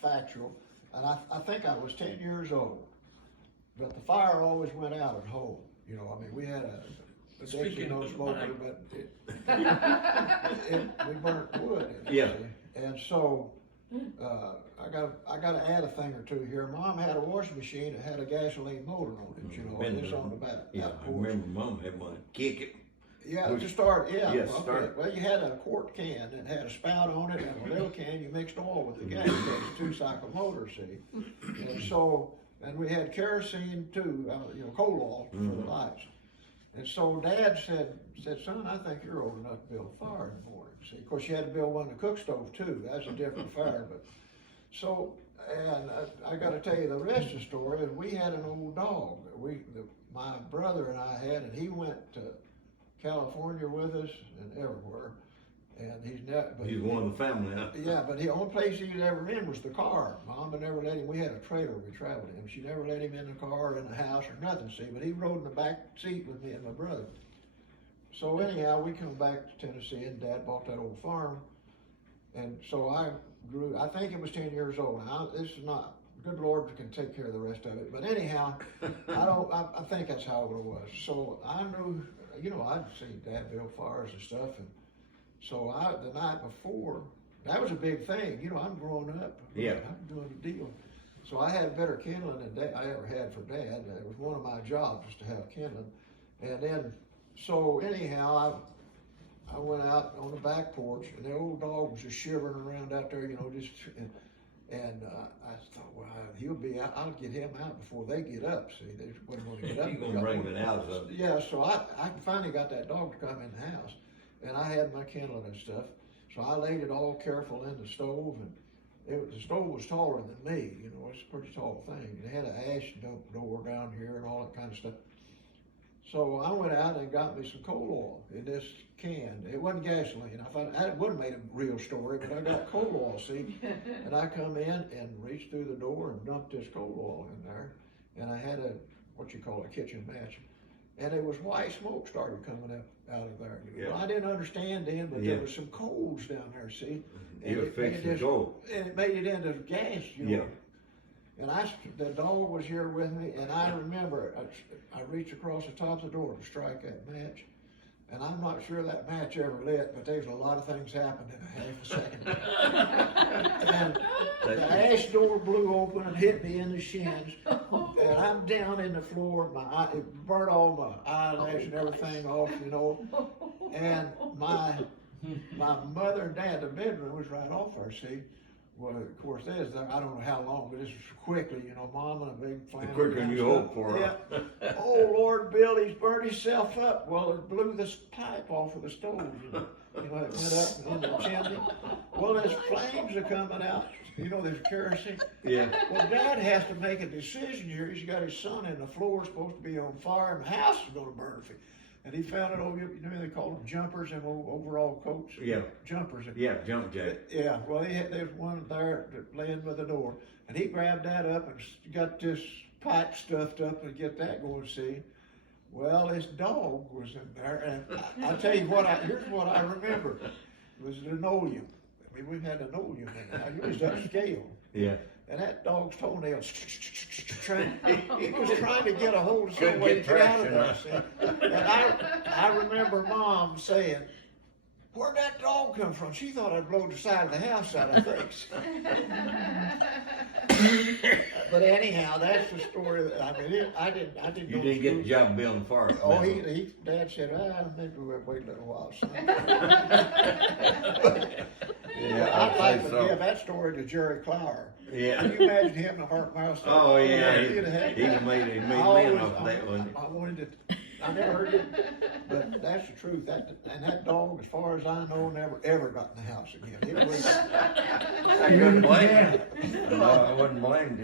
factual, and I think I was 10 years old, but the fire always went out at home. You know, I mean, we had a Dixie no smoker, but we burnt wood. Yeah. And so, I gotta add a thing or two here. Mom had a washing machine that had a gasoline motor on it, you know, and it's on the back. Yeah, I remember Mom had one. Kick it. Yeah, to start, yeah. Yes, Okay. start. Well, you had a quart can that had a spout on it and a little can, you mixed oil with the gas, it's a 2-cycle motor, see? And so, and we had kerosene too, you know, coal oil for the lights. And so Dad said, son, I think you're old enough to build a fire in the morning, see? Of course, you had to build one in the cook stove too, that's a different fire, but. So, and I gotta tell you the rest of the story, and we had an old dog, my brother and I had, and he went to California with us and everywhere, and He's one of the family, huh? yeah, but the only place he was ever in was the car. Mom would never let him, we had a trailer we traveled in, she never let him in the car, in the house, or nothing, see, but he rode in the back seat with me and my brother. So anyhow, we come back to Tennessee, and Dad bought that old farm, and so I think it was 10 years old. Now, this is not, good Lord can take care of the rest of it, but anyhow, I think that's how it was. So I knew, you know, I'd seen Dad build fires and stuff, and so the night before, that was a big thing. You know, I'm growing up. Yeah. I'm doing a deal. So I had better kindling than I ever had for Dad. It was one of my jobs was to have kindling. And then, so anyhow, I went out on the back porch, and the old dog was just shivering around out there, you know, and I thought, well, I'll get him out before they get up. See, they wasn't going to get up. You're going to bring him out of it. Yeah, so I finally got that dog to come in the house, and I had my kindling and stuff. So I laid it all careful in the stove, and the stove was taller than me, you know, it's a pretty tall thing. It had an ash dump door down here and all that kind of stuff. So I went out and got me some coal oil in this can. It wasn't gasoline. I thought it would have made a real story, but I got coal oil, see? And I come in and reached through the door and dumped this coal oil in there. And I had a kitchen match. And it was white smoke started coming up out of there. Yeah. Well, I didn't understand then, but there was some coals down there, see? And You were fixing coal. And it made it into gas, you know? Yeah. And the dog was here with me, and I remember I reached across the top of the door to strike that match, and I'm not sure that match ever lit, but there's a lot of things happened in a half a second. And the ash door blew open and hit me in the shins, and I'm down in the floor. It burnt all my eyelash and everything off, you know. And my mother and dad, the bedroom was right off there, see. Well, of course, I don't know how long, but this was quickly, you know, Mom and a big flannel. The quicker than you hope for. Yeah. Oh, Lord, Bill, he's burned himself up. Well, it blew this pipe off of the stove. You know, it went up in the chimney. Well, there's flames are coming out. You know, there's kerosene. Yeah. Well, Dad has to make a decision here. He's got his son in the floor, supposed to be on fire, and the house is going to burn. And he found it over, you know, they call them jumpers and overall coats. Yeah. Jumpers. Yeah, jump jack. Yeah, well, there's one there laying by the door, and he grabbed that up and got this pipe stuffed up and get that going, see. Well, this dog was in there, and I'll tell you here's what I remember. It was linoleum. I mean, we had linoleum in it. It was upscale. Yeah. And that dog's toenails, he was trying to get a hold of some Couldn't way get to get out of traction, there. See? And I remember Mom saying, "Where'd that dog come from?" She thought I'd blow the side of the house out of things. But anyhow, that's the story. I mean, I didn't. You didn't get the job building fire. Oh, Dad said, maybe we'll wait a little while, son. Yeah, I'd like to so. give that story to Jerry Clower. Yeah. Can you imagine him in the Heart Mouse? Oh yeah, he I made me off that one. I wanted to. I never heard it, but that's the truth. That dog, as far as I know, never ever got in the house again. It was. I couldn't blame him. I wouldn't blame him.